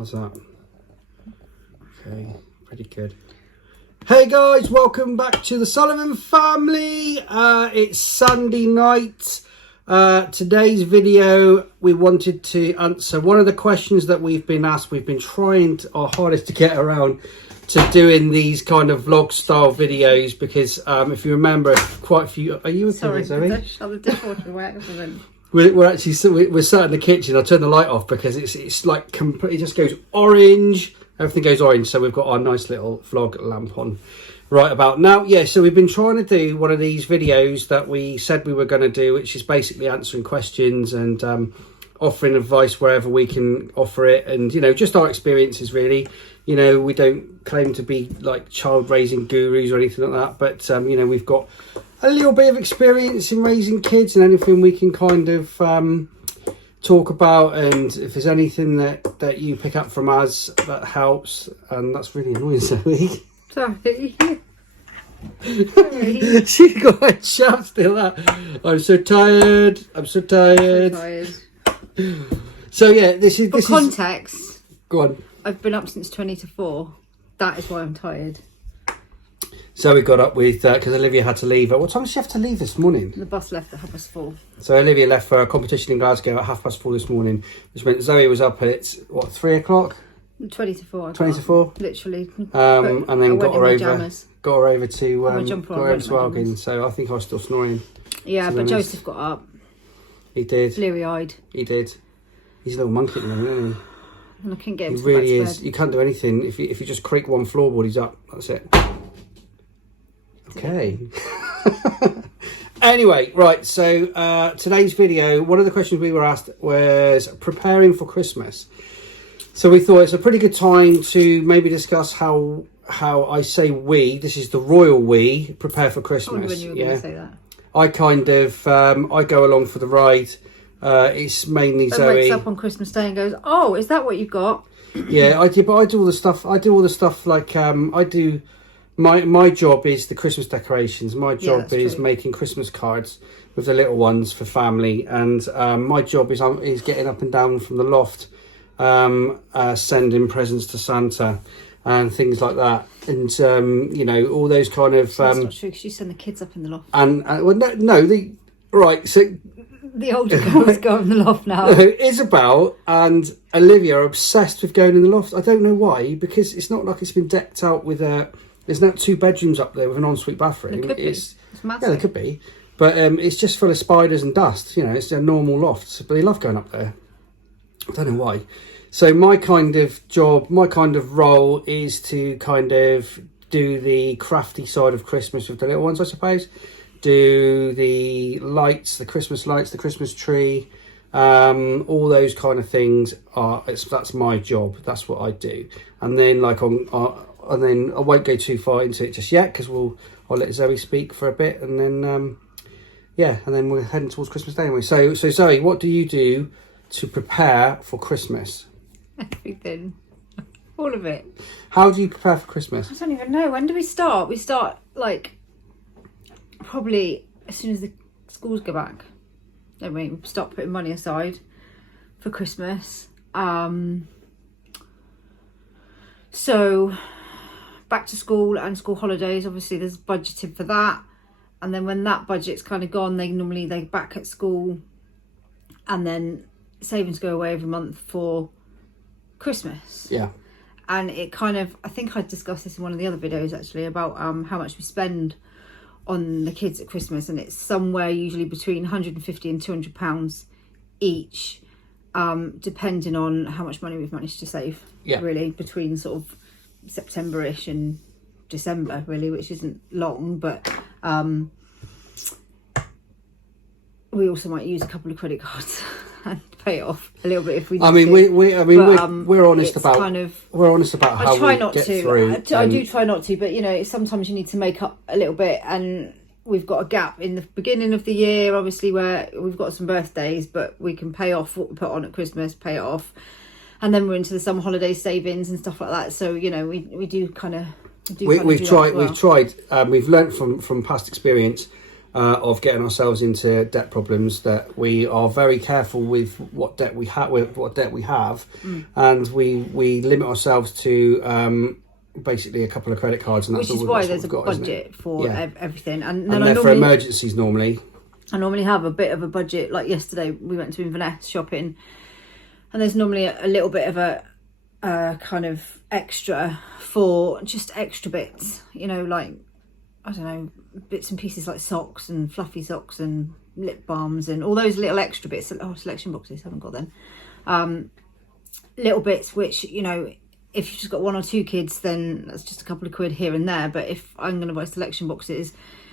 How's that? Okay, pretty good. Hey guys, welcome back to the Sullivan family. It's Sunday night. Today's video, we wanted to answer one of the questions that we've been asked. We've been trying our hardest to get around to doing these kind of vlog style videos because if you remember, quite a few. Are you okay, Zoe? Shut the dishwasher by accident. We're actually we're sat in the kitchen. I'll turn the light off because it's like it just goes orange. Everything goes orange. So we've got our nice little vlog lamp on right about now. Yeah, so we've been trying to do one of these videos that we said we were going to do, which is basically answering questions and offering advice wherever we can offer it, and you know, just our experiences really. You know, we don't claim to be like child raising gurus or anything like that, but you know, we've got a little bit of experience in raising kids and anything we can kind of talk about, and if there's anything that you pick up from us that helps. And that's really annoying, Zoe. Sorry. She got her shaft still that. I'm so tired. I'm so tired. So yeah, this is context. Go on. I've been up since 20 to 4. That is why I'm tired. So we got up with because Olivia had to leave. What time did she have to leave this morning? The bus left at 4:30. So Olivia left for a competition in Glasgow at 4:30 this morning, which meant Zoe was up at 3 o'clock. 20 to 4. 20 to 4. Literally. And then got her over to to Elgin. So I think I was still snoring. Yeah, but Joseph got up. He did. Bleary-eyed. He did. He's a little monkey at the moment, isn't he? And I couldn't get him he to really back to is. bed. You can't do anything if you just creak one floorboard. He's up. That's it. Okay. Anyway, right. So today's video, one of the questions we were asked was preparing for Christmas. So we thought it's a pretty good time to maybe discuss how I say we. This is the royal we prepare for Christmas. I wonder when you were going to say that. I kind of I go along for the ride. It's mainly Zoe. Wakes up on Christmas Day and goes, "Oh, is that what you got?" Yeah, I do. But I do all the stuff. I do all the stuff like I do. My job is the Christmas decorations. My job is making Christmas cards with the little ones for family, and my job is getting up and down from the loft, sending presents to Santa and things like that, and you know, all those kind of. That's not true, because you send the kids up in the loft. And well, no, right. So the older girls go in the loft now. Isabel and Olivia are obsessed with going in the loft. I don't know why, because it's not like it's been decked out with there's now 2 bedrooms up there with an ensuite bathroom. It's massive. Yeah, there could be, but it's just full of spiders and dust. You know, it's a normal loft, but they love going up there. I don't know why. So my kind of job, my kind of role is to kind of do the crafty side of Christmas with the little ones, I suppose. Do the lights, the Christmas lights, the Christmas tree, all those kind of things. That's my job. That's what I do. And then and then I won't go too far into it just yet because I'll let Zoe speak for a bit, and then and then we're heading towards Christmas Day anyway. So Zoe, what do you do to prepare for Christmas? Everything, all of it. How do you prepare for Christmas? I don't even know. When do we start? We start like probably as soon as the schools go back. Then we start putting money aside for Christmas. So back to school and school holidays, obviously there's budgeted for that, and then when that budget's kind of gone, they're back at school, and then savings go away every month for Christmas. Yeah. And it kind of, I think I discussed this in one of the other videos actually, about how much we spend on the kids at Christmas, and it's somewhere usually between 150 and 200 pounds each, depending on how much money we've managed to save. Really, between sort of September-ish and December, really, which isn't long, but we also might use a couple of credit cards and pay it off a little bit if we need to. We're honest about how we get through. I do try not to, but you know, sometimes you need to make up a little bit, and we've got a gap in the beginning of the year, obviously, where we've got some birthdays, but we can pay off what we put on at Christmas, pay it off, and then we're into the summer holiday savings and stuff like that. So you know, we do kind of. We've learnt from past experience. of getting ourselves into debt problems, that we are very careful with what debt we have, and we limit ourselves to basically a couple of credit cards, and that's which is why there's a budget for everything, and then they're for emergencies normally. I normally have a bit of a budget. Like yesterday, we went to Inverness shopping, and there's normally a little bit of a kind of extra for just extra bits, you know, like, I don't know, bits and pieces like socks and fluffy socks and lip balms and all those little extra bits. Oh, selection boxes, haven't got them. Little bits which, you know, if you've just got 1 or 2 kids, then that's just a couple of quid here and there. But if I'm going to buy selection boxes,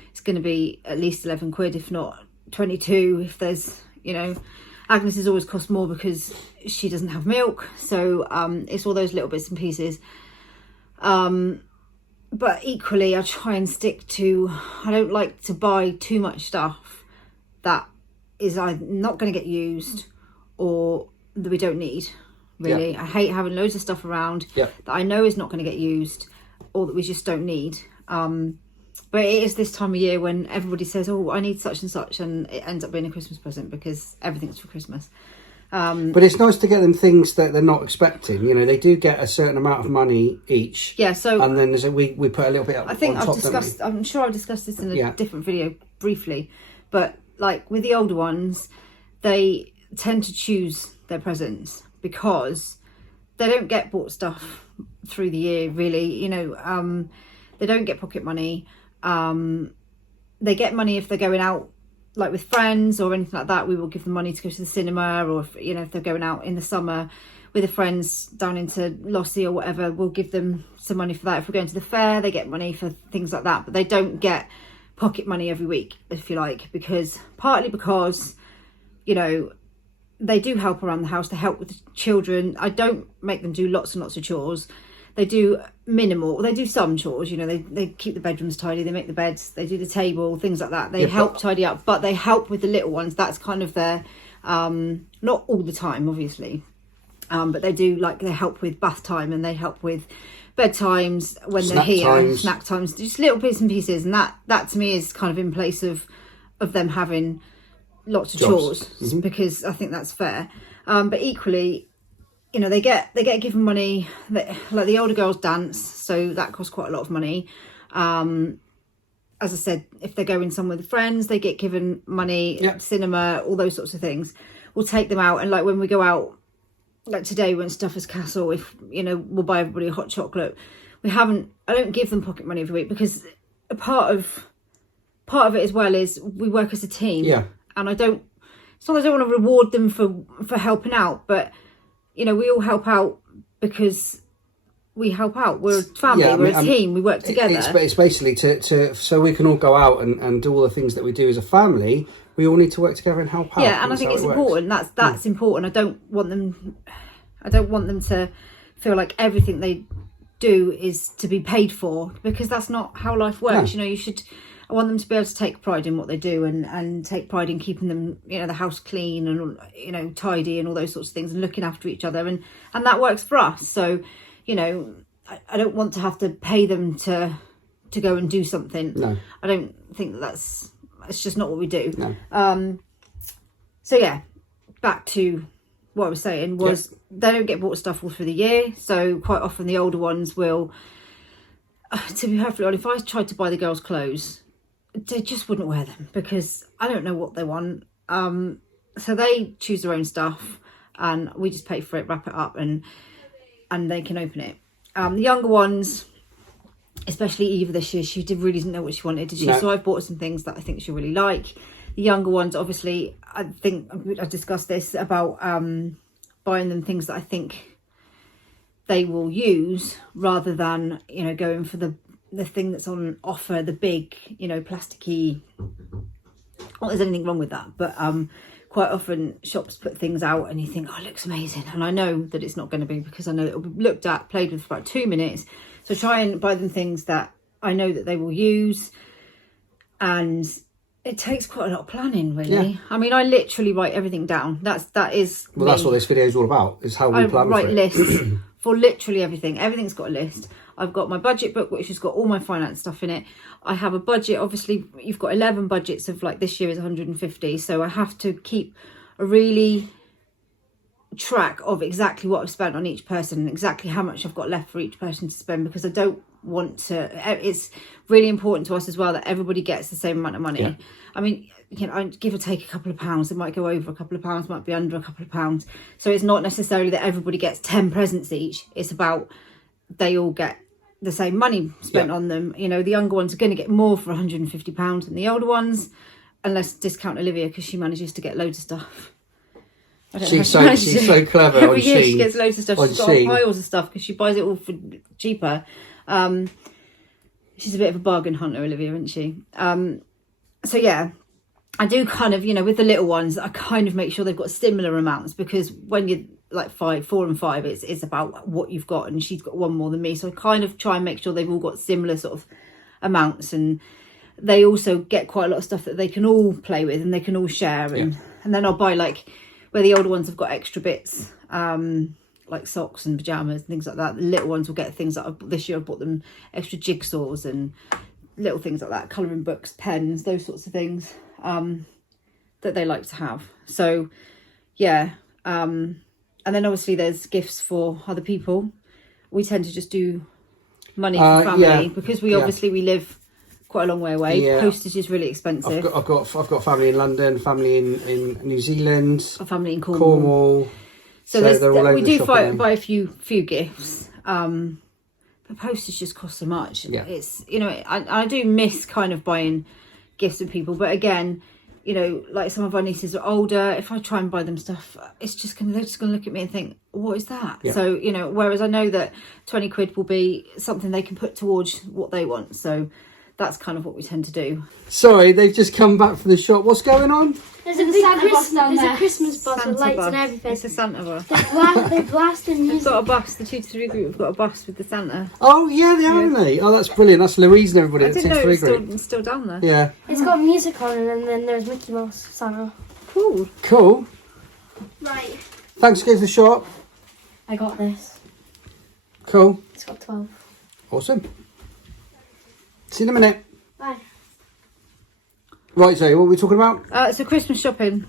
it's going to be at least 11 quid, if not 22. If there's, you know, Agnes has always cost more because she doesn't have milk. So it's all those little bits and pieces. But equally, I try and stick to, I don't like to buy too much stuff that is either not going to get used or that we don't need. Really, I hate having loads of stuff around that I know is not going to get used or that we just don't need. But it is this time of year when everybody says, oh, I need such and such, and it ends up being a Christmas present because everything's for Christmas. But it's nice to get them things that they're not expecting. You know, they do get a certain amount of money each. Yeah, so and then we put a little bit up. I think on top, I'm sure I've discussed this in a different video briefly, but like with the older ones, they tend to choose their presents because they don't get bought stuff through the year, really. You know, they don't get pocket money. They get money if they're going out, like with friends or anything like that. We will give them money to go to the cinema, or if, you know, if they're going out in the summer with their friends down into Lossie or whatever, we'll give them some money for that. If we're going to the fair, they get money for things like that, but they don't get pocket money every week, if you like, partly because, you know, they do help around the house. They help with the children. I don't make them do lots and lots of chores. They do minimal. They do some chores, you know, they keep the bedrooms tidy, they make the beds, they do the table, things like that. They help tidy up, but they help with the little ones. That's kind of their, not all the time, obviously, but they do, like, they help with bath time and they help with bedtimes when they're here, snack times, just little bits and pieces. And that to me is kind of in place of them having lots of chores, because I think that's fair. But equally, you know, they get given money. Like the older girls dance, so that costs quite a lot of money. As I said, if they're going somewhere with friends, they get given money. Cinema, all those sorts of things. We'll take them out, and like when we go out, like today we went to Stuffers Castle, if, you know, we'll buy everybody a hot chocolate. I don't give them pocket money every week, because a part of it as well is we work as a team. And it's not that I don't want to reward them for helping out, but, you know, we all help out because we help out. We're a family, we're a team, we work together. It's basically to so we can all go out and do all the things that we do as a family. We all need to work together and help out. Yeah, and I think it's important. That's important. I don't want them to feel like everything they do is to be paid for, because that's not how life works. You know, I want them to be able to take pride in what they do and take pride in keeping them, you know, the house clean and, you know, tidy and all those sorts of things, and looking after each other, and that works for us. So, you know, I don't want to have to pay them to go and do something. No, I don't think it's just not what we do. No. So yeah, back to what I was saying was they don't get bought stuff all through the year. So quite often the older ones will, to be perfectly honest, if I tried to buy the girls clothes, they just wouldn't wear them because I don't know what they want. So they choose their own stuff and we just pay for it, wrap it up, and they can open it. The younger ones, especially Eva this year, she really didn't know what she wanted, did she? No. So I've bought some things that I think she'll really like. The younger ones, obviously, I think I discussed this about buying them things that I think they will use, rather than, you know, going for the thing that's on offer, the big, you know, plasticky. Not there's anything wrong with that, but quite often shops put things out and you think, oh, it looks amazing, and I know that it's not going to be, because I know it'll be looked at, played with for about 2 minutes. So try and buy them things that I know that they will use, and it takes quite a lot of planning, really. Yeah. I mean, I literally write everything down. That is well, me. That's what this video is all about, is how we plan. I write lists for literally everything. Everything's got a list. I've got my budget book, which has got all my finance stuff in it. I have a budget. Obviously, you've got 11 budgets of like this year is 150. So I have to keep a really track of exactly what I've spent on each person and exactly how much I've got left for each person to spend, because I don't want to, it's really important to us as well that everybody gets the same amount of money. Yeah. I mean, you know, I give or take a couple of pounds. It might go over a couple of pounds, might be under a couple of pounds. So it's not necessarily that everybody gets 10 presents each. It's about they all get the same money spent on them. You know, the younger ones are going to get more for £150 than the older ones, unless discount Olivia, because she manages to get loads of stuff. She's so clever. Every on year Shein. she gets loads of stuff. On She's got Shein. piles of stuff because she buys it all for cheaper. She's a bit of a bargain hunter, Olivia, isn't she? So yeah, I do kind of, you know, with the little ones, I kind of make sure they've got similar amounts, because when you're like 4 and 5, it's about what you've got, and she's got one more than me. So I kind of try and make sure they've all got similar sort of amounts, and they also get quite a lot of stuff that they can all play with and they can all share. And then I'll buy, like, where the older ones have got extra bits, like socks and pajamas and things like that. The little ones will get things that this year I bought them extra jigsaws and little things like that, colouring books, pens, those sorts of things that they like to have. So yeah, and then obviously there's gifts for other people. We tend to just do money for family because we obviously we live quite a long way away. Postage is really expensive. I've got family in London, family in New Zealand, a family in Cornwall. So we do buy a few gifts. But postage just costs so much. It's, you know, I do miss kind of buying gifts for people, but again, you know, like some of our nieces are older. If I try and buy them stuff, they're just gonna look at me and think, what is that? So, you know, whereas I know that 20 quid will be something they can put towards what they want. So that's kind of what we tend to do. Sorry, they've just come back from the shop. What's going on? There's a Christmas bus with lights and everything. It's a Santa bus. They're blasting music. We've got a bus, the 2 to 3 group. We've got a bus with the Santa. Oh yeah, they haven't they? Oh, that's brilliant. That's Louise and everybody. I didn't know it was still down there. Yeah. It's got music on it, and then there's Mickey Mouse Santa. Cool. Right. Thanks for going to the shop. I got this. Cool. It's got 12. Awesome. See you in a minute. Bye. Right, so what are we talking about? So Christmas shopping.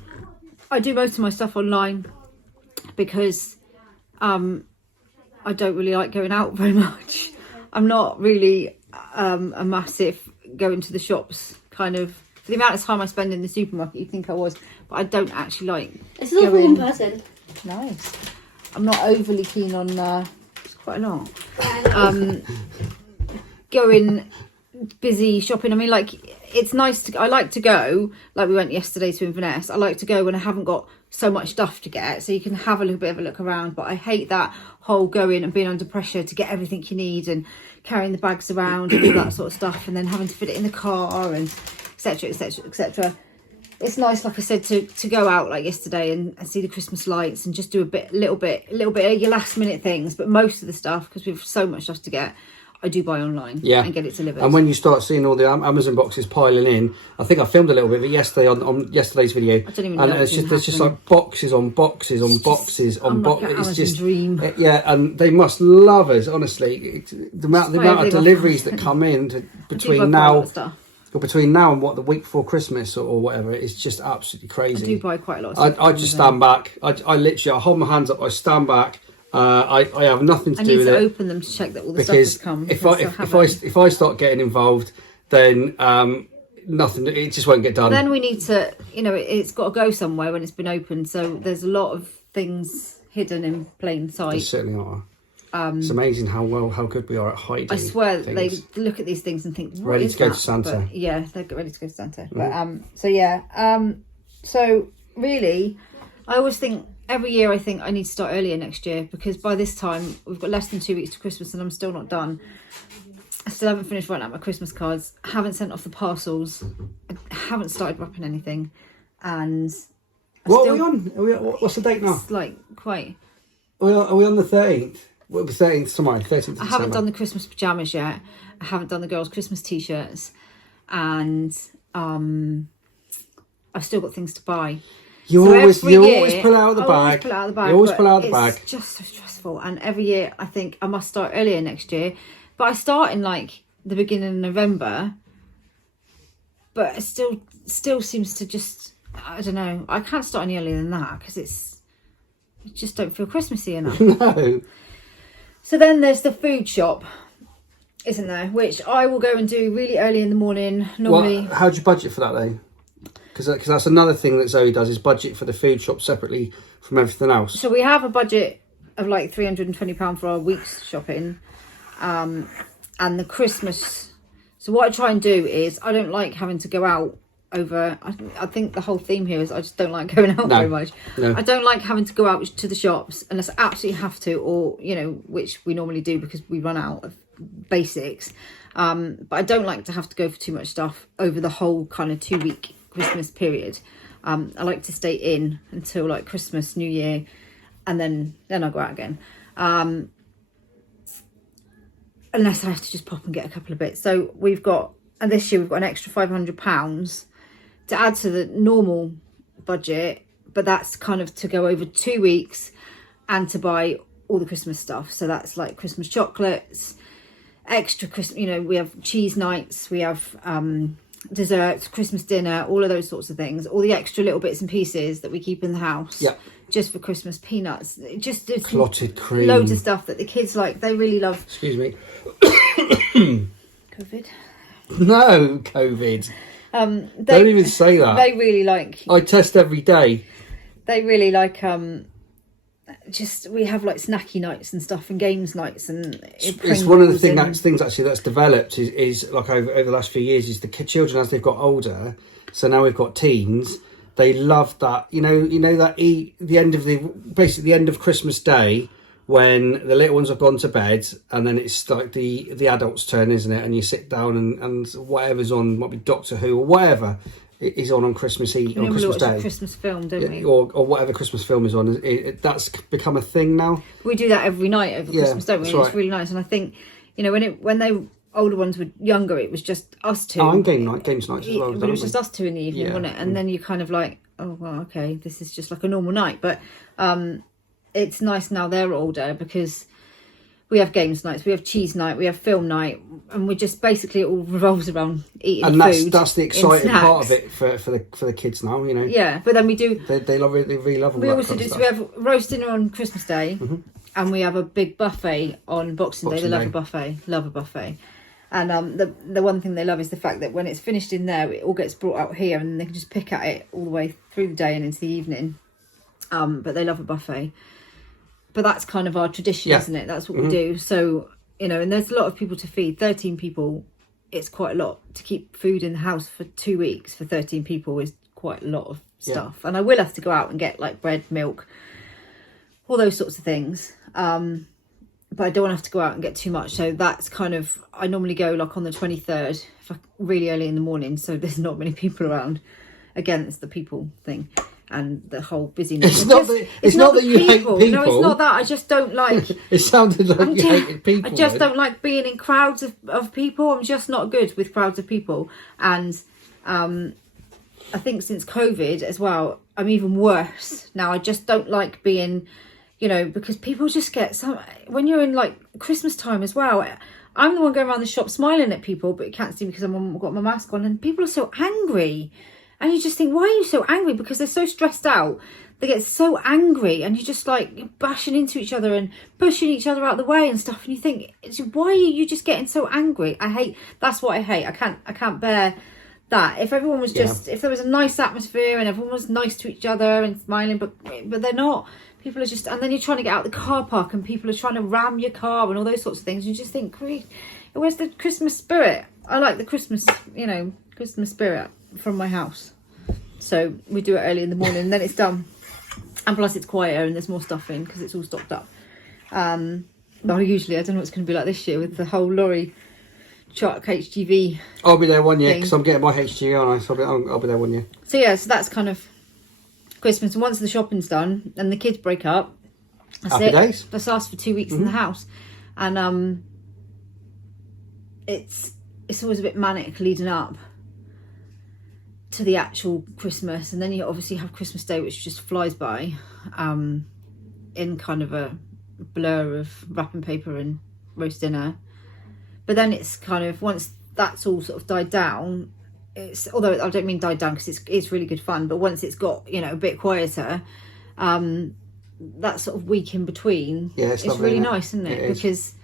I do most of my stuff online because I don't really like going out very much. I'm not really a massive going to the shops kind of. For the amount of time I spend in the supermarket, you'd think I was, but I don't actually like. It's all for one person. Nice. I'm not overly keen on. It's quite a lot. Going busy shopping. I mean, like, it's nice to, I like to go, like we went yesterday to Inverness. I like to go when I haven't got so much stuff to get, so you can have a little bit of a look around. But I hate that whole going and being under pressure to get everything you need and carrying the bags around and all that sort of stuff, and then having to fit it in the car and etc, etc, etc. It's nice, like I said, to go out like yesterday and see the Christmas lights and just do a little bit of your last minute things. But most of the stuff, because we've so much stuff to get, I do buy online and get it delivered. And when you start seeing all the Amazon boxes piling in, I think I filmed a little bit of it yesterday on yesterday's video. I don't even know. And it's just like boxes on boxes on boxes on boxes. It's just dream. And they must love us, honestly. The amount of deliveries that come in between now and what, the week before Christmas or whatever, it's just absolutely crazy. I do buy quite a lot of stuff. I just stand back. I literally hold my hands up. I stand back. I have nothing to do with it. I need to open them to check that all the stuff has come. If I start getting involved, then nothing. It just won't get done. Then we need to, you know, it's got to go somewhere when it's been opened. So there's a lot of things hidden in plain sight. There certainly are. It's amazing how good we are at hiding. I swear things. they look at these things and think, what ready is to go that? to Santa. But yeah, they're ready to go to Santa. But so really, I always think. Every year I think I need to start earlier next year, because by this time we've got less than 2 weeks to Christmas and I'm still not done. I still haven't finished writing out my Christmas cards, haven't sent off the parcels, I haven't started wrapping anything, and what are we on? What's the date now? It's like quite. Are we on the 13th? Well, the 13th tomorrow, 13th of December. I haven't done the Christmas pyjamas yet. I haven't done the girls' Christmas t-shirts, and I've still got things to buy. You So always every year, pull it out of the I always bag. pull it out of the bag. You always but pull it out of the bag. It's just so stressful. And every year I think I must start earlier next year. But I start in like the beginning of November. But it still seems to just, I don't know. I can't start any earlier than that because you just don't feel Christmassy enough. No. So then there's the food shop, isn't there? Which I will go and do really early in the morning. Normally. Well, how do you budget for that though? Because that's another thing that Zoe does, is budget for the food shop separately from everything else. So we have a budget of like £320 for our week's shopping, and the Christmas. So what I try and do is I don't like having to go out over. I think the whole theme here is I just don't like going out very much. No. I don't like having to go out to the shops unless I absolutely have to, or which we normally do because we run out of basics. But I don't like to have to go for too much stuff over the whole kind of 2-week Christmas period. I like to stay in until like Christmas, New Year, and then I'll go out again. Unless I have to just pop and get a couple of bits. So and this year we've got an extra £500 to add to the normal budget, but that's kind of to go over 2 weeks and to buy all the Christmas stuff. So that's like Christmas chocolates, extra Christmas, we have cheese nights, we have desserts, Christmas dinner, all of those sorts of things, all the extra little bits and pieces that we keep in the house. Yeah. Just for Christmas, peanuts, just Clotted cream, loads of stuff that the kids like. They really love. Excuse me. COVID. No, COVID. Don't even say that. They really like. I test every day. They really like. We have like snacky nights and stuff and games nights and. It's one of the things actually that's developed is like over the last few years is the children as they've got older. So now we've got teens. They love that, the end of Christmas Day when the little ones have gone to bed, and then it's like the adults' turn, isn't it? And you sit down and whatever's on, might be Doctor Who or whatever is on Christmas Eve, on Christmas Day. A Christmas film, don't we? Or whatever Christmas film is on. That's become a thing now. We do that every night over Christmas, don't we? And it's really nice. And I think, when they older ones were younger, it was just us two. Oh, and games nights as well. But it was just us two in the evening, wasn't it? And then you kind of like, oh, well, okay, this is just like a normal night. But it's nice now they're older because we have games nights, we have cheese night, we have film night, and we just basically it all revolves around eating and food. And that's the exciting part of it for the kids now, Yeah, but then we do. They love it. They really love all we that also kind do. of So stuff. we have roast dinner on Christmas Day, and we have a big buffet on Boxing Day. They love a buffet. Love a buffet. And the one thing they love is the fact that when it's finished in there, it all gets brought out here and they can just pick at it all the way through the day and into the evening. But they love a buffet. But that's kind of our tradition, isn't it? That's what we do. So, and there's a lot of people to feed. 13 people, it's quite a lot. To keep food in the house for 2 weeks for 13 people is quite a lot of stuff. And I will have to go out and get like bread, milk, all those sorts of things. But I don't want to have to go out and get too much. So that's kind of, I normally go like on the 23rd, really early in the morning. So there's not many people around. Again, it's the people thing and the whole busyness. It's not that you hate people. No, it's not that. I just don't like. It sounded like you hated people. I just don't like being in crowds of people. I'm just not good with crowds of people. And I think since COVID as well, I'm even worse. Now I just don't like being... because people just get when you're in like Christmas time as well, I'm the one going around the shop smiling at people, but you can't see me because I've got my mask on, and people are so angry. And you just think, why are you so angry? Because they're so stressed out. They get so angry and you're just like bashing into each other and pushing each other out of the way and stuff. And you think, why are you just getting so angry? That's what I hate. I can't bear that. If everyone was if there was a nice atmosphere and everyone was nice to each other and smiling, but they're not. People are just, and then you're trying to get out the car park and people are trying to ram your car and all those sorts of things. You just think, where's the Christmas spirit? I like the Christmas spirit from my house. So we do it early in the morning and then it's done. And plus it's quieter and there's more stuff in because it's all stocked up. Well, usually, I don't know what it's going to be like this year with the whole lorry truck HGV. I'll be there one year because I'm getting my HGV on. So I'll be there one year. So so that's kind of Christmas. And once the shopping's done and the kids break up, that's Happy it. days. That's last for 2 weeks in the house. And it's always a bit manic leading up. to the actual Christmas, and then you obviously have Christmas Day, which just flies by in kind of a blur of wrapping paper and roast dinner. But then it's kind of, once that's all sort of died down, it's, although I don't mean died down because it's really good fun, but once it's got, you know, a bit quieter, that sort of week in between, it's it's lovely, really nice, isn't it? It is. Because,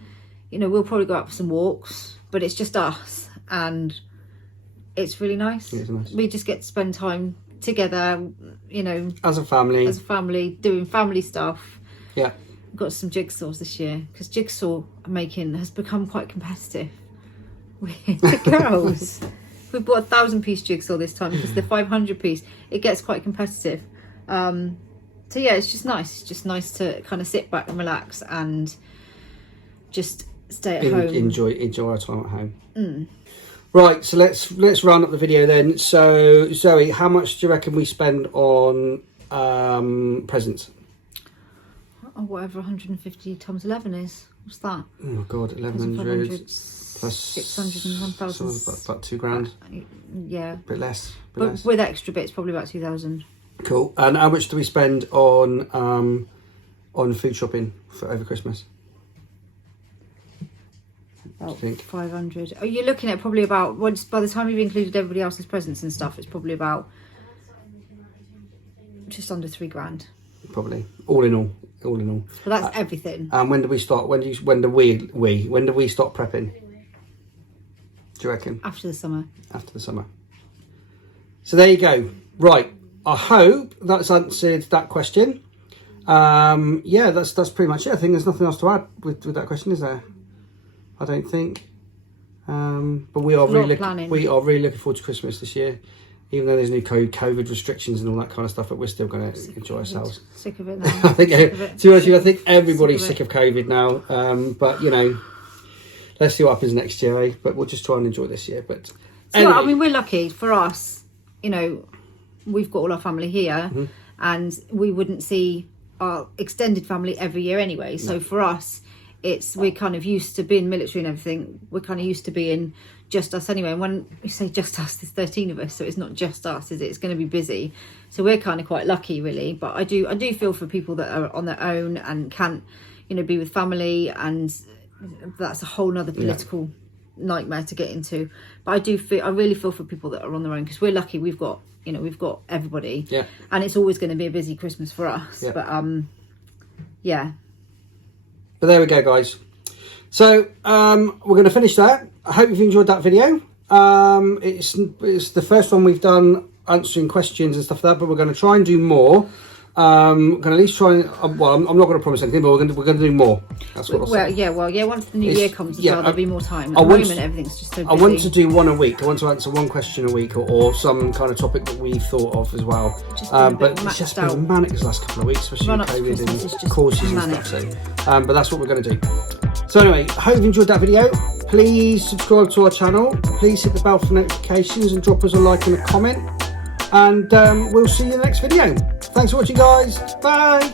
you know, we'll probably go out for some walks, but it's just us, and it's really nice. It is nice. We just get to spend time together, you know, as a family, doing family stuff. Yeah. We've got some jigsaws this year because jigsaw making has become quite competitive with the girls. We bought a 1,000-piece jigsaw this time because the 500-piece, it gets quite competitive. So yeah, it's just nice. It's just nice to kind of sit back and relax and just stay at home. Enjoy our time at home. Right, so let's round up the video then. So Zoe, how much do you reckon we spend on presents? Oh, whatever 150 times 11 is. What's that? Oh God, 1,100 plus 600 and 1,000. About £2,000. Yeah, A bit less. With extra bits, probably about 2,000. Cool. And how much do we spend on food shopping for over Christmas? About 500. Oh, you're looking at probably about, once by the time you've included everybody else's presents and stuff, it's probably about just under £3,000. Probably, all in all. But that's everything. And when do we start? When do we start prepping? Do you reckon? After the summer. After the summer. So there you go. Right. I hope that's answered that question. Yeah, that's pretty much it. I think there's nothing else to add with that question, is there? I don't think. But we are really looking forward to Christmas this year, even though there's new COVID restrictions and all that kind of stuff. But we're still going to enjoy ourselves. Sick of it now. I think, to be honest, I think everybody's sick of COVID now. But you know, let's see what happens next year. Eh? But we'll just try and enjoy this year. But anyway. I mean, we're lucky. For us, you know, we've got all our family here, and we wouldn't see our extended family every year anyway. So for us, we're kind of used to being military and everything. We're kind of used to being just us anyway. And when you say just us, there's 13 of us, so it's not just us, is it? It's going to be busy. So we're kind of quite lucky, really. But I do feel for people that are on their own and can't, you know, be with family, and that's a whole nother political nightmare to get into. But I really feel for people that are on their own, because we're lucky. We've got everybody, and it's always going to be a busy Christmas for us. But But there we go, guys. So we're going to finish that. I hope you've enjoyed that video. It's the first one we've done answering questions and stuff like that, but we're going to try and do more. Going to at least try and well, I'm not going to promise anything, but we're going to do more. That's what I'll say. Once the new year comes as well, there'll be more time. At the moment, everything's just so busy. I want to do one a week. I want to answer one question a week, or some kind of topic that we thought of as well. But it's just been manic this last couple of weeks, especially with COVID and courses and stuff. So, but that's what we're going to do. So anyway, I hope you enjoyed that video. Please subscribe to our channel. Please hit the bell for notifications and drop us a like and a comment. And we'll see you in the next video. Thanks for watching, guys. Bye.